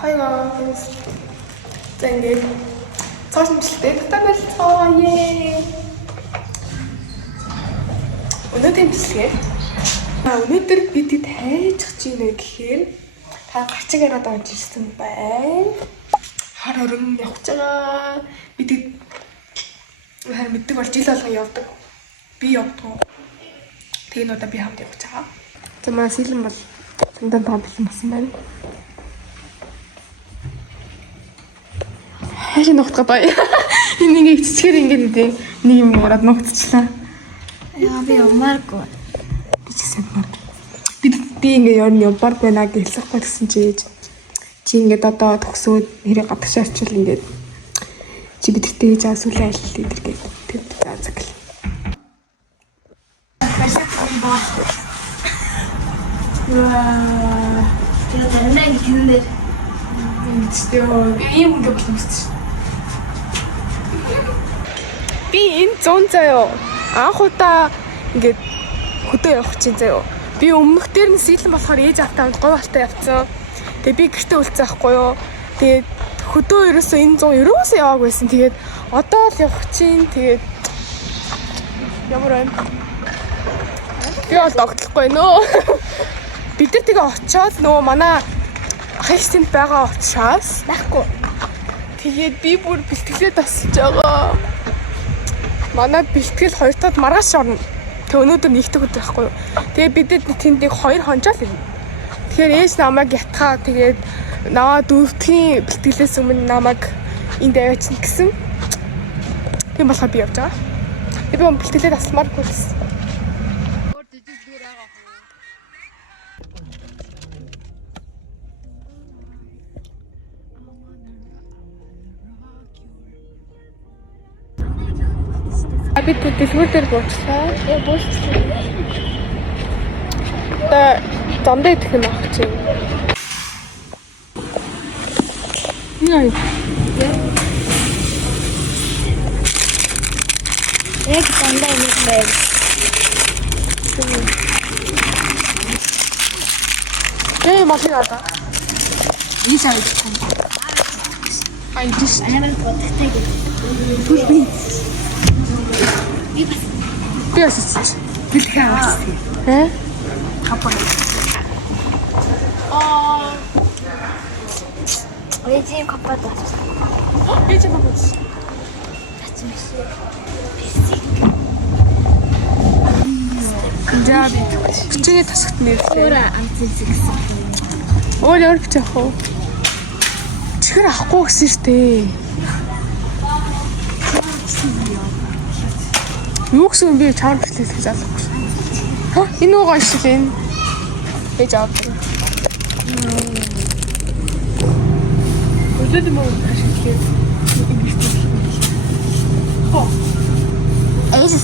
Хайгаа. За ингээд цааш нэмэлттэй татамжлаа. Ее. Өнөөдөр бичлэгээ. Өнөөдөр бид хайчих чинь гэхээр та гачиг яриад авч ирсэн байна. Хар өрн явж байгаа. Бид харин мэддэг бол жил болгон явдаг. Би явдаг. Тэгээ надад би хамт явж байгаа. За манай сэлэн бол зэндан таан бэлэн болсон байна. Хайр ногтгоо бай. Энэ ингээ иччихээр ингээд нэг юм яриад ногтчихлаа. Яа би явмааргүй. Би ч гэсэн явмаар. Би ингээ явмаар байна гэж хэлсэхгүй гэсэн чи ингээд одоо төгсөөд нэрээ гадагшаарчвал ингээд чи бидэртэй хийж байгаа сүлээ аялал дээр гээд тэр заазаг л. Ваа. Тэр дандаа ингэ хиймээр ийм ингээ болчихсон. Би энэ 100 заяо. Анх удаа ингээд хөдөө явах чинь заяо. Би өмнөх дээр нь сэлэн болохоор ээж автаа говь алтаа явцсан. Тэгээ би гэртээ үлдсэн байхгүй юу. Тэгээд хөдөө ерөөсөө энэ 100 ерөөсөө яваагүй байсан. Тэгээд одоо л явах чинь тэгээд ямар байна? Би бол догтлохгүй нөө. Бид нар тэгээ очиод нөгөө манай ах ихтэнд байгаа учраас байхгүй. Тэгээд би бүр бэлтгэлээ тасч байгаа. Манай бэлтгэл 2 дахь маргааш орно. Тэг өнөөдөр нэгдэг өдөр байхгүй юу. Тэгээ бидэд тэндийг 2 хонжоо л ирнэ. Тэгэхээр ээж намайг ятгаа тэгээд наваа дөрөвдгийн бэлтгэлээс өмнө намайг энд аваач гэсэн. Тийм болохоор би явж байгаа. Би бэлтгэлээ тасламааргүй гэсэн. Бид дэлгүүр дээр буучлаа. Буулцсан. Замдаа идэх юм ах чинь. Яа. Яг замдаа нэг байр. Машин ата. Ийш авчих. Айдиш. Анаа бодтой. Би асууч. Бэлтгэн авчихсан. Хапаа. Ээжийн капад авчихсан. Ээж багш. Жаа бичгээ тасагт нэрлээ. Өөр амцэн гэсэн. Өөр бичих уу? Чихэр авахгүй гэсэн штэ. Юу гэсэн би чаар бичлээс гэж алахгүй. Ха энэ уу гоё шиг энэ. Гэж авдаг. Өдөрт мөн ашиглах. Хоо. Эйс.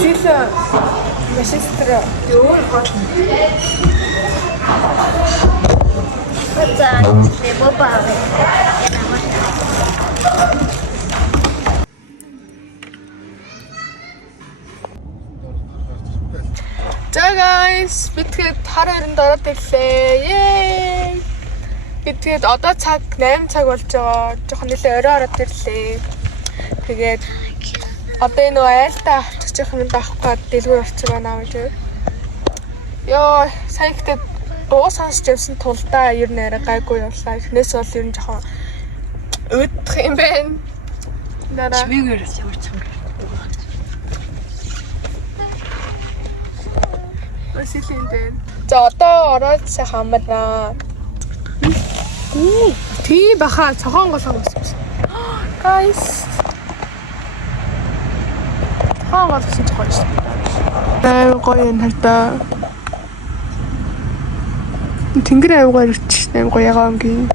Сила Манчестер өөр гол. За бобаа. За guys, бид тэгээд хар хоёрын дороод ирлээ. Yay! Бид тэгээд одоо цаг 8 цаг болж байгаа. Жохон нэлээ орой ороод ирлээ. Тэгээд одоо энэ айлтаа авчих юм даахгүй гад дэлгүүр орчих байна гэж. Йоо, сайн ихтэй дуу сонсч явсан тулдаа ер нь арай гайгүй явлаа. Эхнээс бол ер нь жохон өөдөх юм байна. Дараа чимээгээр ямар чанга. Өсөлөндөө. За одоо ороод сайхан амарнаа. Тий баха цохон голгоо болсон. Guys. Хаан голсон цохоо шүү. Аа гоё юм хардаа. Тэнгэр аюугаар ирчихсэн юм гоё ягаа өнгийн.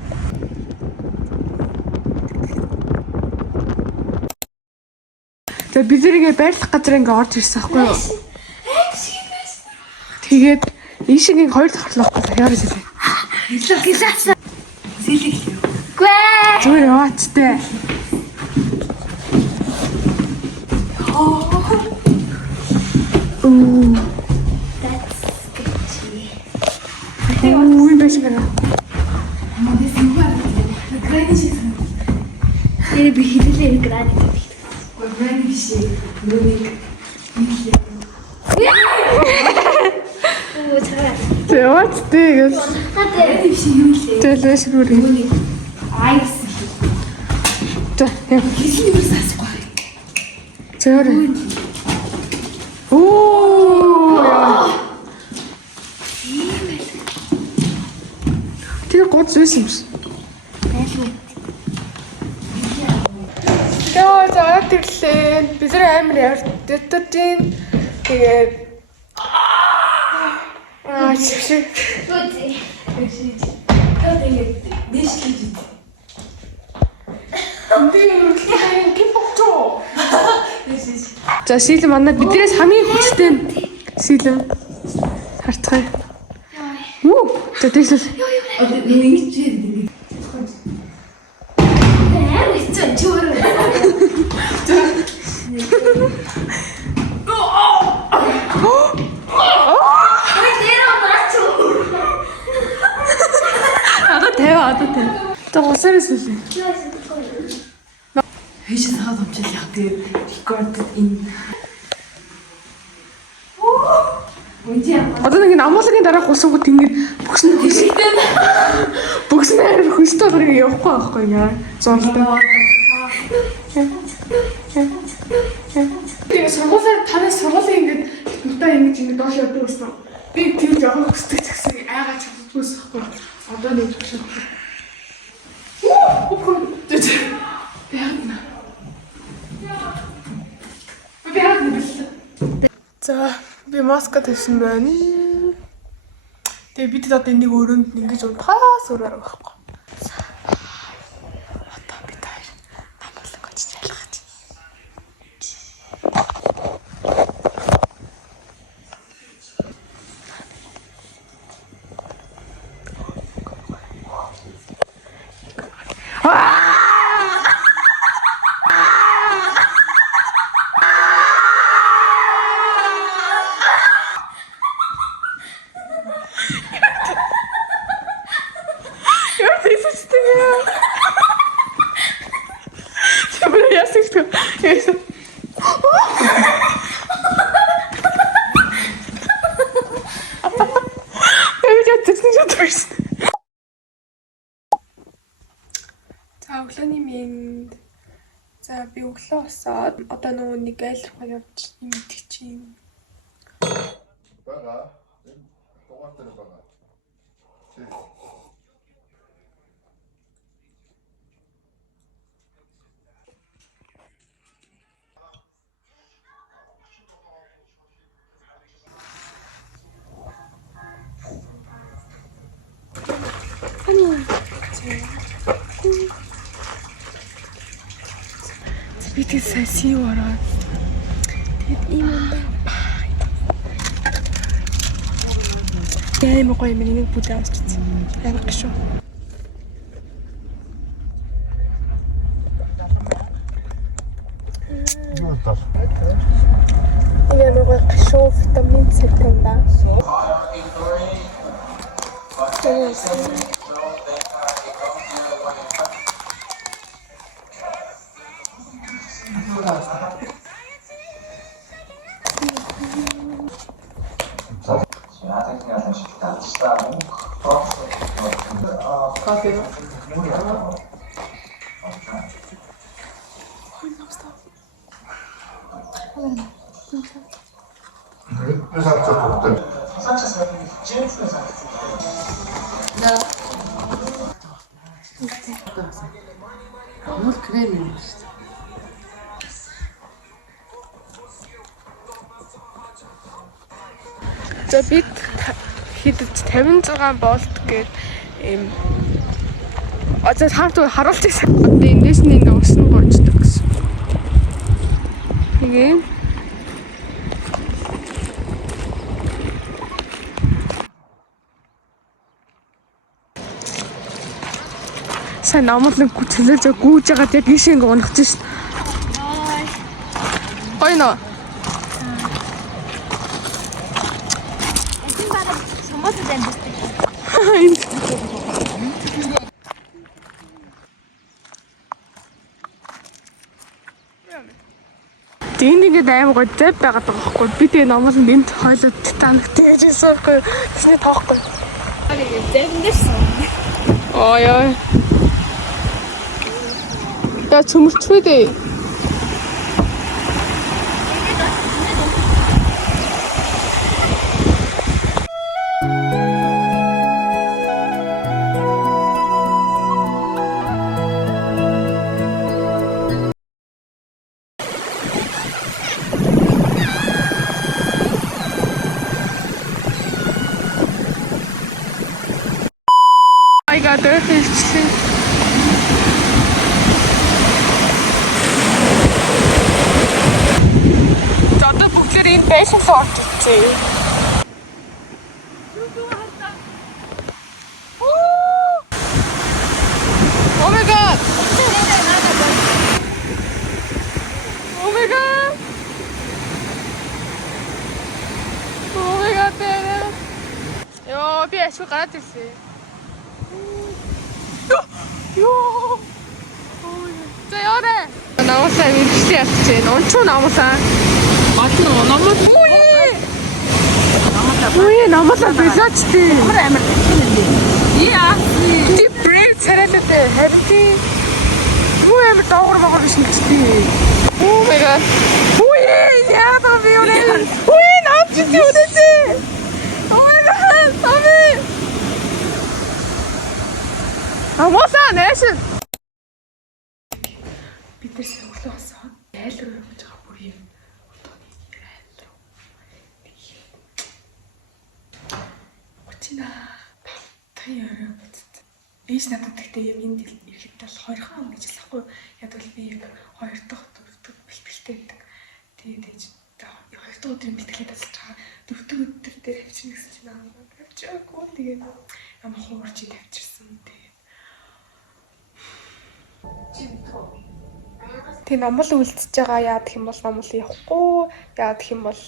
За бид зэрэгээ байрлах газар ингээ орж ирсэн аахгүй юу? Тэгээд ийшээ хоёр дахарлахгүй яараа сэлээ. Илүүгээс Сэлэх. гүй. Зүгээр яваачтай. Ой, бэшгэ. Тэр би хэлээ гранит. Гэнэ биш. Нүг. Оо цаа. Яваачтай гэж. Надад Биш юу лээ. Дэлвэш рүү. Айс. За, яа. Хэзээ юу сасгүй. Зөөр. Оо. Тэр гол зүйлс юм шиг. Яа, за тэрлээ. Бид нар амар ярьдтtiin. Тэгээд шив. Гүзээ. Дэшлэж. За сэлэм манай биднээс хамгийн хүчтэй сэлэм харцгаая. Үу, за тэгсэл. Нэг чи. Амар хэцүү чөөр. Одоо тэ. За усаараа сүлээ. Хэшээ хаад амчил яг тэр рекордд ин. Одоо нэг амуулагын дараах усангууд ингэж бүгснэ хөштэй. Бүгснээр хөштэй гарыг явахгүй байхгүй яа. Зоолтой. Тэгээ сургуулаар танаас сургуулийн ингэж нүдэ ингэж доош явдаг гэсэн. Би тийм жоохон хүсдэг ч гэсэн айгаа чаддгүйс байхгүй. Одоо нэг шиг. За би маска тавьсан байна. Тэгээ бид одоо энийг өрөөнд ингэж унтахаас өрөөр байхгүй. Одоо би таар намлаг очиж ялгаач. За өглөөний минь. За би өглөө босоод одоо нөгөө нэг айлрахаа явж имдэг чинь. Бага. Энэ дугаар дээр бага. Чи. Би тэг сайн сий ороод тэгэд Ийм юм байна. Яа гоё юм нэг бүдэ авчихсан. Амар гэх шүү. Юу тал. Яа гоё гэх шүү. Витамин С тэнда. 몇 살 줬거든. Амул крем юм шүү дээ. За бид хэд 56 болт гээд ийм одоо харуулж ирсэн. Одоо эндээс нь ингээ усан гонждаг гэсэн. Тэгээ сайн намлан гүцэлж гүүж ягаад яг ийш ингээ унах чинь шүү. Гоё нөө. Эцэг бараг сумаас амьддаг. Тэнд ингээд аймаг гоё зэв байгаад байгаа байхгүй. Би тэгээ намлан энд хойлоо титаник тэгж ирсэн байхгүй. Тэсний тоохгүй. Зэвнэрсэн. Ой ой. Я цөмөрчгүй дээ. I got there. Одоо бүгдээр энэ байшин сорт ичээ. Oh my god. Oh my god. Oh my god. Йоо би ашиг гараад ирсэн. Йоо. За яваа. Намасаа мэдчихсэн явчихжээ. Унчуу намасаа. Батнаа намайг Ой, намасаа билаач тий. амар тэгсэн юм дээ. Яа. Ти брэд царайлаа харин. Юу амар доогор могор биш мэдчихээ. Oh my god. Ой, яа ба би өнөө. Ой, навч ти өнөөтэй. Oh my god. Ами. Намасаа нэш. Бид нар өглөө босоод айл руу явж байгаа бүр юм. Одооны айл руу. Учина. Таяа бацт. Бич надад гэхдээ яг энд ирэхэд бол 2 хон гэж хэлэхгүй. Яг бол би яг 2 дахь өдөр бэлтгэлтэй байдаг. Тэгээд ээж 2 дахь өдрийн бэлтгэлээ тасалж байгаа. 4 дахь өдөр дээр авчирна гэсэн чинь авчираагүй. Тэгээд ямар хуурч тавьчирсан. Тэг номол үлдчихэж байгаа яадах юм бол номол явахгүй. Яадах юм бол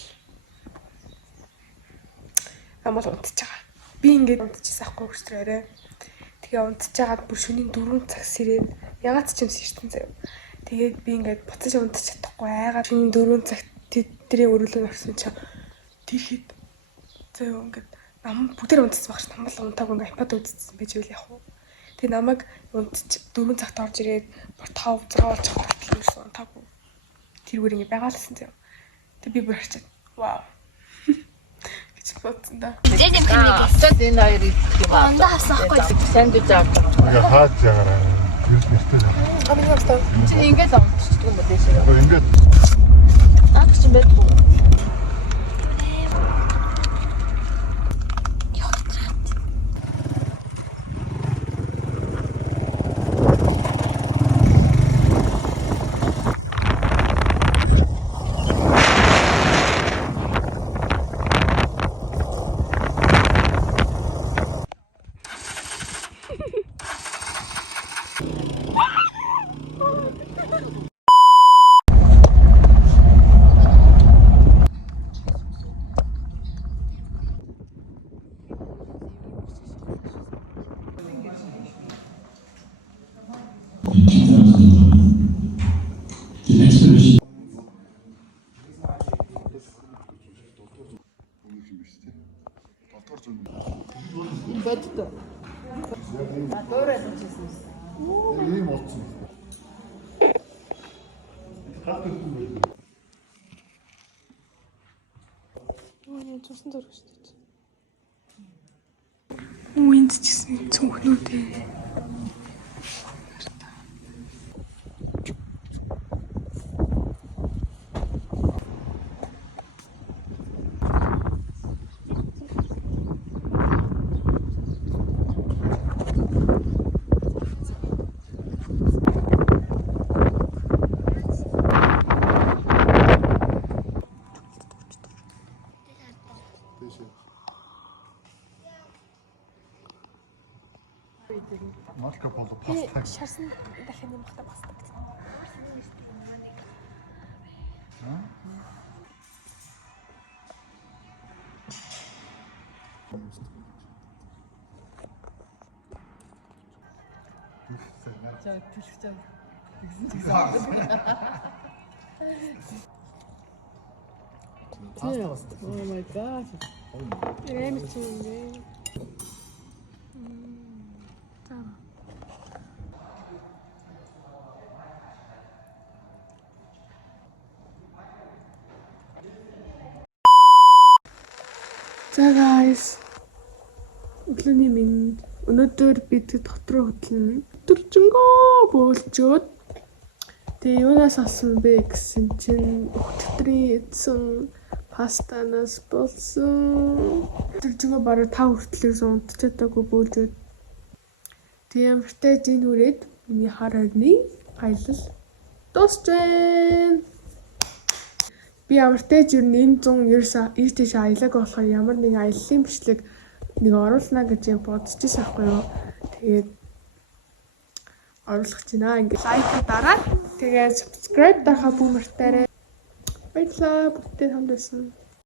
номол унтчихж байгаа. Би ингээд унтчихсан ахгүй өчтөрөө. Тэгээ унтчихж байгаад бүр шөнийн 4 цагс ирээд ягаад ч юмс ирсэн заяа. Тэгээд би ингээд буцаж унтчих чадахгүй айгаад шөнийн 4 цагт тэдний өрөөлөг орсон чинь тэгэхэд заяа ингээд нам бүгдээр унтчихсан багш намал унтаагүй ингээд iPad үзсэн байж үл яах вэ? Тэгээ намайг 4 цагт орж ирээд 5 6 болж байгаа юм унтаагүй. Тэр үгээр ингээд байгаалсан заяа. Тэг би бүр харчаад вау. гэж бодсон да. Зэдэм хэмнэг. Очоод энэ хоёр идэх юм аа. Ондоо хасахгүй. Сандвич авчих. Я хаач ягараа. Юу нэртэй. Амин хамстаа. Чи ингээд амтчихдаг юм байна шүү. Ингээд Наад чи байдгүй. Бодтой. Дуурайд үзсэн. Ийм болсон. Оо зурсан зураг шүү дээ. Оо энд ч гэсэн цүнхнүүд ээ. Марко Поло паста. Шарсан дахин юм хата паста. За түлхтэй. Паста. Oh my god. Амар ч юм бэ. За guys. Өглөөний минь өнөөдөр бид дотроо хөдлөн өдөржингөө бөөлжөөд тэгээ юунаас авсан бэ гэсэн чинь өчигдрийн эдсэн пастанаас болсон. Өдөржингөө бараг 5 хүртлээс унтчихаагүй бөөлжөөд тэгээ ямартай зин хүрээд миний хар хорны аялал дуусч байна. Би ямартай ч ер нь 190 ийш аялаг болохоор ямар нэг аяллаа бичлэг нэг оруулна гэж бодож байсан байхгүй юу. Тэгээд оруулах гэж байна. Ингээд лайк дараа. Тэгээд subscribe дарахаа бүүмэртээрээ. Баярлалаа. Бүгдээ хамт байсан.